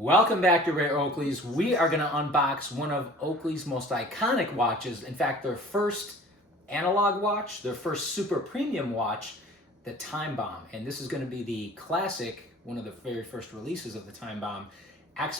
Welcome back to Rare Oakleys. We are going to unbox one of Oakley's most iconic watches. In fact, their first analog watch, their first super premium watch, the Time Bomb. And this is going to be the classic, one of the very first releases of the Time Bomb,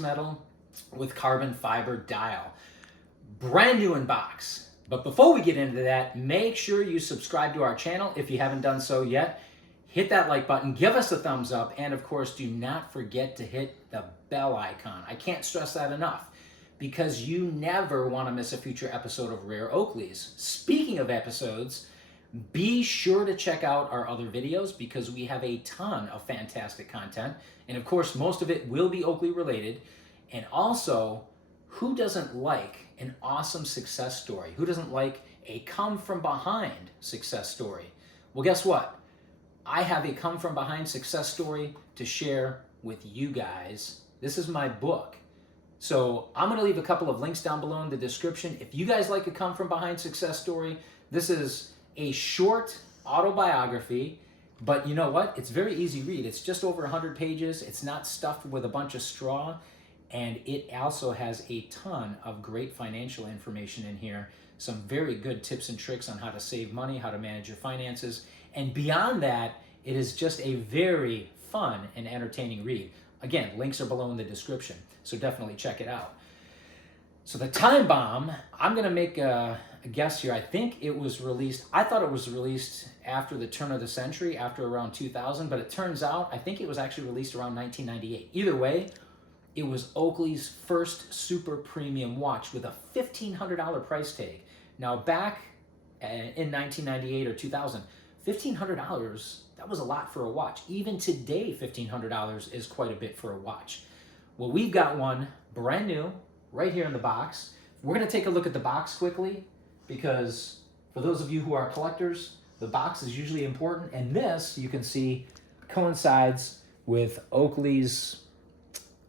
Metal with carbon fiber dial. Brand new in box. But before we get into that, make sure you subscribe to our channel if you haven't done so yet. Hit that like button, give us a thumbs up, and of course, do not forget to hit the bell icon. I can't stress that enough because you never want to miss a future episode of Rare Oakleys. Speaking of episodes, be sure to check out our other videos because we have a ton of fantastic content. And of course, most of it will be Oakley related. And also, who doesn't like an awesome success story? Who doesn't like a come from behind success story? Well, guess what? I have a come from behind success story to share with you guys. This is my book. So I'm going to leave a couple of links down below in the description. If you guys like a come from behind success story, this is a short autobiography, but you know what? It's very easy read. It's just over 100 pages. It's not stuffed with a bunch of straw, and it also has a ton of great financial information in here. Some very good tips and tricks on how to save money, how to manage your finances. And beyond that, it is just a very fun and entertaining read. Again, links are below in the description, so definitely check it out. So the Time Bomb, I'm gonna make a guess here. I think it was released, I thought it was released after the turn of the century, after around 2000, but it turns out, I think it was actually released around 1998. Either way, it was Oakley's first super premium watch with a $1,500 price tag. Now back in 1998 or 2000, $1,500, that was a lot for a watch. Even today, $1,500 is quite a bit for a watch. Well, we've got one brand new right here in the box. We're gonna take a look at the box quickly because for those of you who are collectors, the box is usually important. And this, you can see, coincides with Oakley's,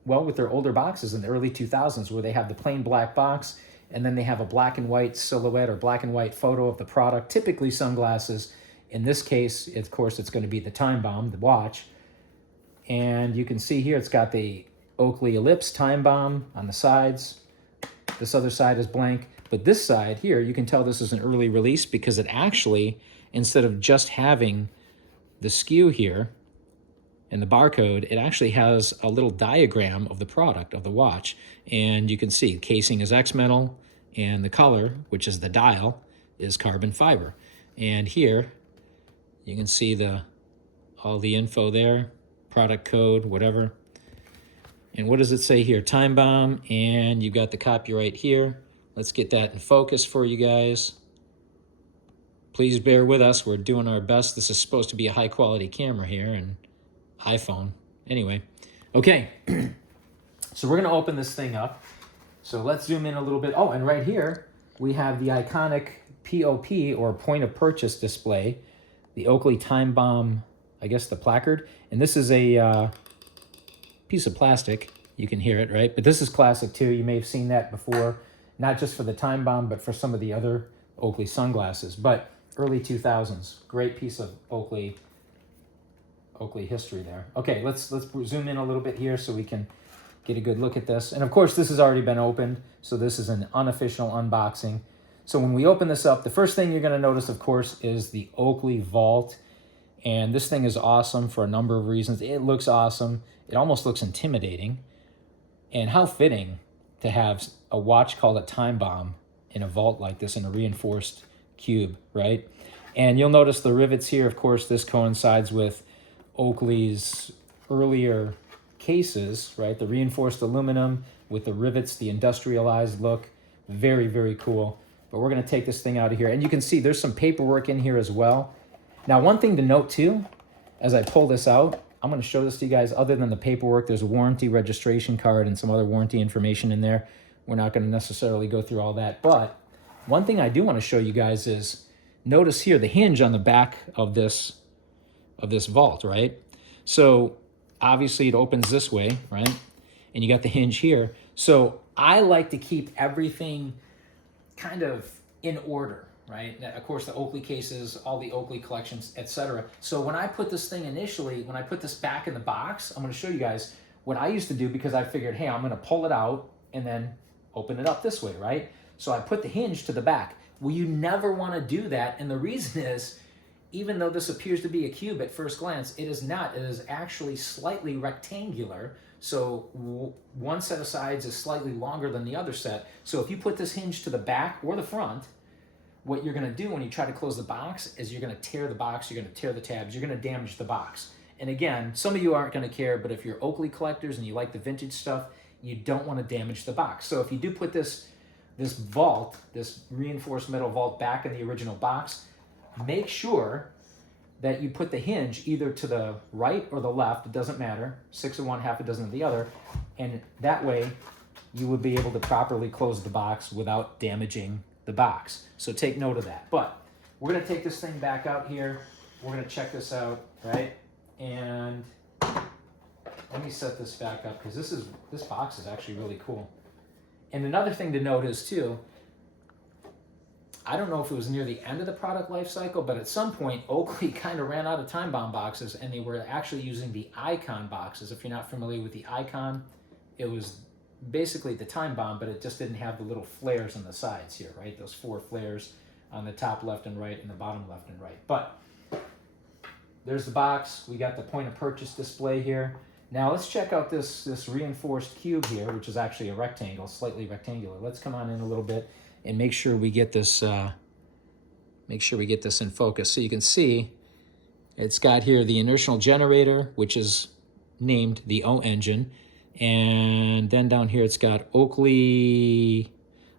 well, with their older boxes in the early 2000s where they have the plain black box and then they have a black and white silhouette or black and white photo of the product, typically sunglasses. In this case, of course, it's going to be the Time Bomb, the watch. And you can see here it's got the Oakley ellipse Time Bomb on the sides. This other side is blank. But this side here, you can tell this is an early release because it actually, instead of just having the SKU here and the barcode, it actually has a little diagram of the product of the watch. And you can see the casing is Metal and the color, which is the dial, is carbon fiber. And here, you can see all the info there, product code, whatever. And what does it say here? Time Bomb, and you've got the copyright here. Let's get that in focus for you guys. Please bear with us. We're doing our best. This is supposed to be a high quality camera here and iPhone. Anyway, okay. So we're gonna open this thing up. So let's zoom in a little bit. Oh, and right here, we have the iconic POP or point of purchase display. The Oakley Time Bomb, I guess the placard. And this is a piece of plastic. You can hear it, right? But this is classic too. You may have seen that before, not just for the Time Bomb, but for some of the other Oakley sunglasses. But early 2000s, great piece of Oakley history there. Okay, let's zoom in a little bit here so we can get a good look at this. And of course, this has already been opened, so this is an unofficial unboxing. So when we open this up, the first thing you're going to notice, of course, is the Oakley Vault. And this thing is awesome for a number of reasons. It looks awesome. It almost looks intimidating. And how fitting to have a watch called a Time Bomb in a vault like this in a reinforced cube, right? And you'll notice the rivets here. Of course, this coincides with Oakley's earlier cases, right? The reinforced aluminum with the rivets, the industrialized look. Very, very cool. But we're going to take this thing out of here. And you can see there's some paperwork in here as well. Now, one thing to note too, as I pull this out, I'm going to show this to you guys. Other than the paperwork, there's a warranty registration card and some other warranty information in there. We're not going to necessarily go through all that. But one thing I do want to show you guys is, notice here the hinge on the back of this vault, right? So obviously it opens this way, right? And you got the hinge here. So I like to keep everything kind of in order, right? Of course, the Oakley cases, all the Oakley collections, etc. So when I put this thing initially, when I put this back in the box, I'm going to show you guys, what I used to do, because I figured, hey, I'm going to pull it out and then open it up this way, right? So I put the hinge to the back. Well, you never want to do that. And the reason is, even though this appears to be a cube at first glance, it is not. It is actually slightly rectangular. So one set of sides is slightly longer than the other set. So if you put this hinge to the back or the front, what you're going to do when you try to close the box is you're going to tear the box, you're going to tear the tabs, you're going to damage the box. And again, some of you aren't going to care, but if you're Oakley collectors and you like the vintage stuff, you don't want to damage the box. So if you do put this vault, this reinforced metal vault back in the original box, make sure that you put the hinge either to the right or the left, it doesn't matter, 6 of one, half a dozen of the other, and that way you would be able to properly close the box without damaging the box. So take note of that. But we're gonna take this thing back out here, we're gonna check this out, right? And let me set this back up, because this box is actually really cool. And another thing to note is too, I don't know if it was near the end of the product life cycle, but at some point Oakley kind of ran out of time bomb boxes, and they were actually using the Icon boxes. If you're not familiar with the Icon, it was basically the time bomb, but it just didn't have the little flares on the sides here, right? Those 4 flares on the top left and right and the bottom left and right. But there's the box. We got the point of purchase display here. Now let's check out this reinforced cube here, which is actually a rectangle, slightly rectangular. Let's come on in a little bit and make sure we get this in focus. So you can see it's got here the inertial generator, which is named the O engine. And then down here it's got Oakley,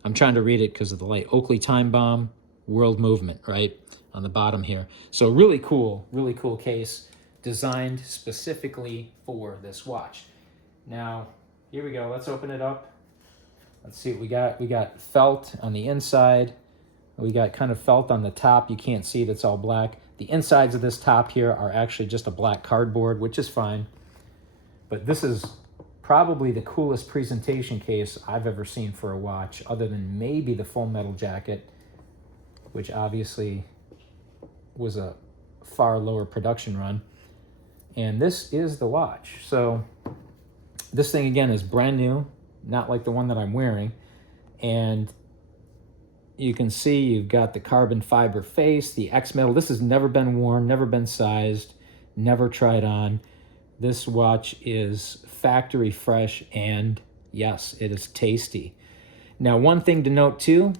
I'm trying to read it because of the light, Oakley Time Bomb World Movement, right? On the bottom here. So really cool case designed specifically for this watch. Now, here we go, let's open it up. Let's see what we got. We got felt on the inside. We got kind of felt on the top. You can't see it, it's all black. The insides of this top here are actually just a black cardboard, which is fine. But this is probably the coolest presentation case I've ever seen for a watch, other than maybe the full metal jacket, which obviously was a far lower production run. And this is the watch. So this thing again is brand new, not like the one that I'm wearing. And you can see you've got the carbon fiber face, the X metal. This has never been worn, never been sized, never tried on. This watch is factory fresh, and yes, it is tasty. Now, one thing to note too,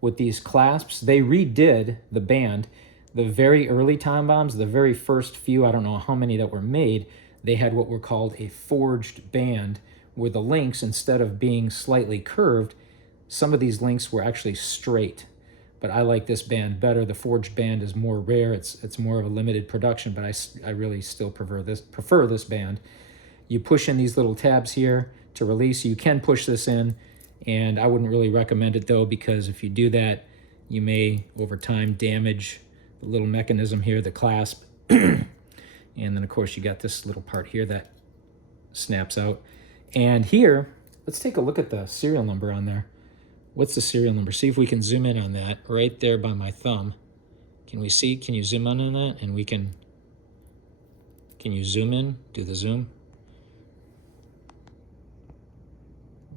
with these clasps, they redid the band. The very early time bombs, the very first few, I don't know how many that were made, they had what were called a forged band, where the links, instead of being slightly curved, some of these links were actually straight. But I like this band better. The forged band is more rare. It's more of a limited production, but I really still prefer this band. You push in these little tabs here to release. You can push this in, and I wouldn't really recommend it though, because if you do that, you may over time damage the little mechanism here, the clasp. And then of course you got this little part here that snaps out. And here, let's take a look at the serial number on there. What's the serial number? See if we can zoom in on that right there by my thumb. Can we see? Can you zoom in on that? And can you zoom in? Do the zoom.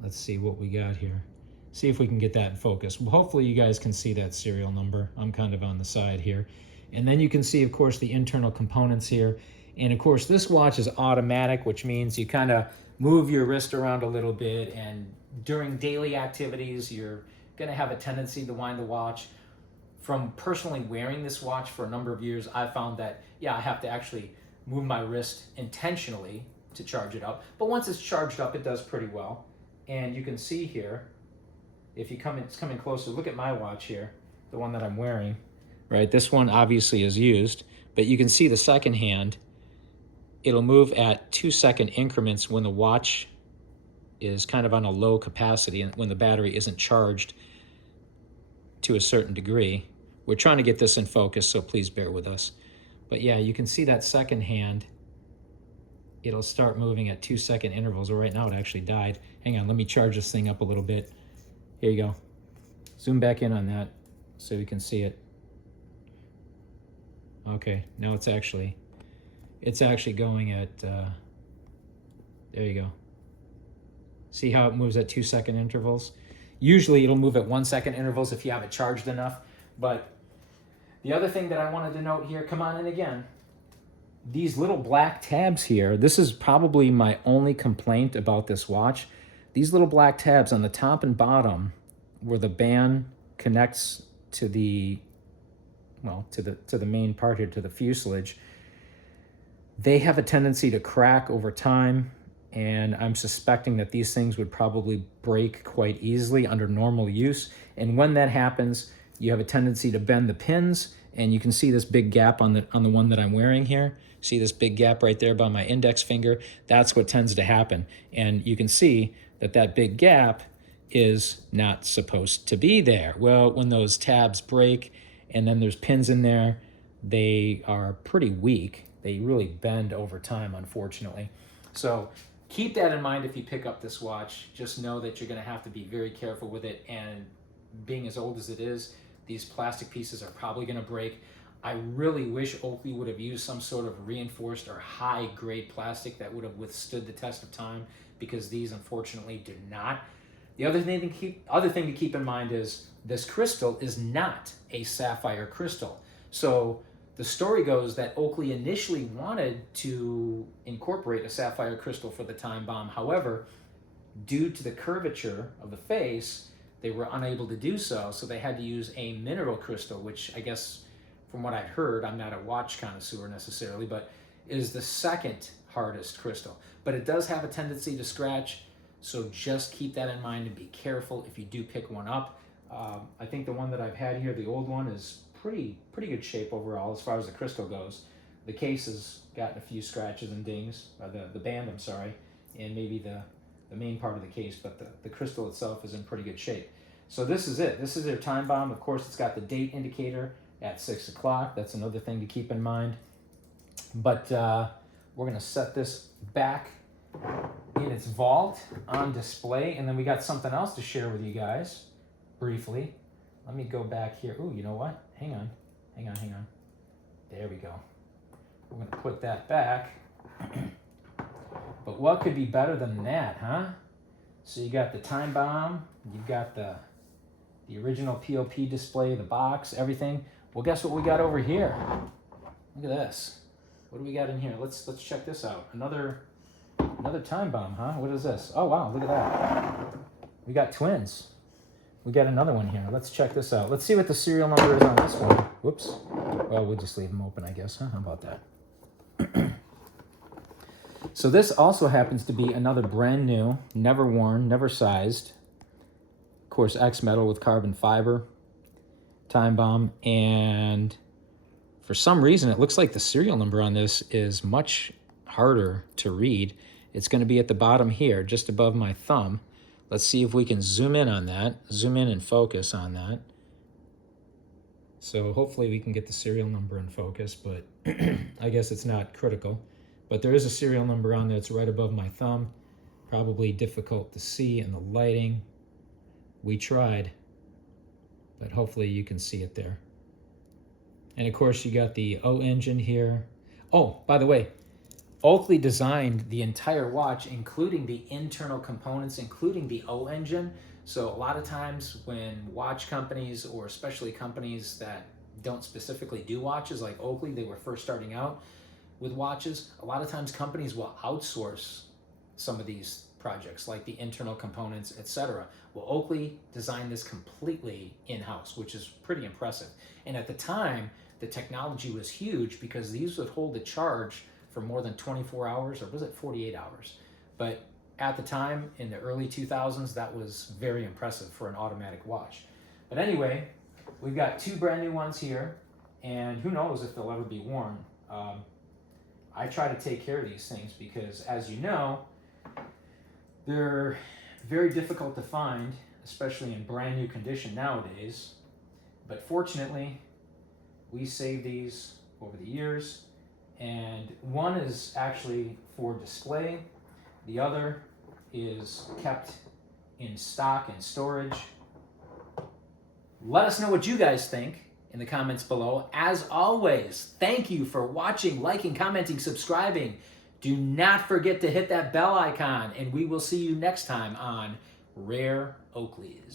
Let's see what we got here. See if we can get that in focus. Well, hopefully you guys can see that serial number. I'm kind of on the side here. And then you can see, of course, the internal components here. And of course, this watch is automatic, which means you kind of move your wrist around a little bit, and during daily activities, you're going to have a tendency to wind the watch. From personally wearing this watch for a number of years, I found that, yeah, I have to actually move my wrist intentionally to charge it up. But once it's charged up, it does pretty well. And you can see here, if you it's coming closer, look at my watch here, the one that I'm wearing, right? This one obviously is used, but you can see the second hand, it'll move at 2-second increments when the watch is kind of on a low capacity and when the battery isn't charged to a certain degree. We're trying to get this in focus, so please bear with us. But yeah, you can see that second hand, it'll start moving at 2-second intervals. Well, right now it actually died. Hang on, let me charge this thing up a little bit. Here you go. Zoom back in on that so you can see it. Okay, now it's actually going at There you go. See how it moves at 2-second intervals? Usually it'll move at 1-second intervals if you have it charged enough. But the other thing that I wanted to note here, come on in again. These little black tabs here, this is probably my only complaint about this watch. These little black tabs on the top and bottom where the band connects to the, well, to the main part here, to the fuselage, they have a tendency to crack over time, and I'm suspecting that these things would probably break quite easily under normal use. And when that happens, you have a tendency to bend the pins, and you can see this big gap on the one that I'm wearing here. See this big gap right there by my index finger? That's what tends to happen. And you can see that that big gap is not supposed to be there. Well, when those tabs break and then there's pins in there, they are pretty weak. They really bend over time, unfortunately. So keep that in mind if you pick up this watch. Just know that you're going to have to be very careful with it. And being as old as it is, these plastic pieces are probably going to break. I really wish Oakley would have used some sort of reinforced or high-grade plastic that would have withstood the test of time, because these unfortunately do not. The other thing to keep in mind is this crystal is not a sapphire crystal. So the story goes that Oakley initially wanted to incorporate a sapphire crystal for the time bomb. However, due to the curvature of the face, they were unable to do so. So they had to use a mineral crystal, which I guess, from what I'd heard, I'm not a watch connoisseur necessarily, but is the second hardest crystal. But it does have a tendency to scratch, so just keep that in mind and be careful if you do pick one up. I think the one that I've had here, the old one, is pretty good shape overall as far as the crystal goes. The case has gotten a few scratches and dings, the band, I'm sorry, and maybe the main part of the case, but the crystal itself is in pretty good shape. So this is it. This is their time bomb. Of course, it's got the date indicator at 6 o'clock. That's another thing to keep in mind. But we're going to set this back in its vault on display, and then we got something else to share with you guys briefly. Let me go back here. Ooh, you know what? Hang on. There we go. We're going to put that back. But what could be better than that, huh? So you got the time bomb, you've got the original POP display, the box, everything. Well, guess what we got over here? Look at this. What do we got in here? Let's check this out. Another time bomb, huh? What is this? Oh wow, look at that. We got twins. We got another one here. Let's check this out. Let's see what the serial number is on this one. Whoops. Well, we'll just leave them open, I guess, huh? How about that? So this also happens to be another brand new, never worn, never sized, of course, X metal with carbon fiber time bomb. And for some reason, it looks like the serial number on this is much harder to read. It's going to be at the bottom here, just above my thumb. Let's see if we can zoom in on that, zoom in and focus on that. So hopefully we can get the serial number in focus, but I guess it's not critical. But there is a serial number on there. It's right above my thumb. Probably difficult to see in the lighting. We tried, but hopefully you can see it there. And of course you got the O engine here. Oh, by the way, Oakley designed the entire watch, including the internal components, including the O engine. So a lot of times when watch companies, or especially companies that don't specifically do watches like Oakley, they were first starting out with watches, a lot of times companies will outsource some of these projects, like the internal components, etc. Well, Oakley designed this completely in-house, which is pretty impressive. And at the time, the technology was huge, because these would hold a charge for more than 24 hours, or was it 48 hours? But at the time, in the early 2000s, that was very impressive for an automatic watch. But anyway, we've got two brand new ones here, and who knows if they'll ever be worn. I try to take care of these things because, as you know, they're very difficult to find, especially in brand new condition nowadays. But fortunately, we saved these over the years, and one is actually for display. The other is kept in stock and storage. Let us know what you guys think in the comments below. As always, thank you for watching, liking, commenting, subscribing. Do not forget to hit that bell icon, and we will see you next time on Rare Oakleys.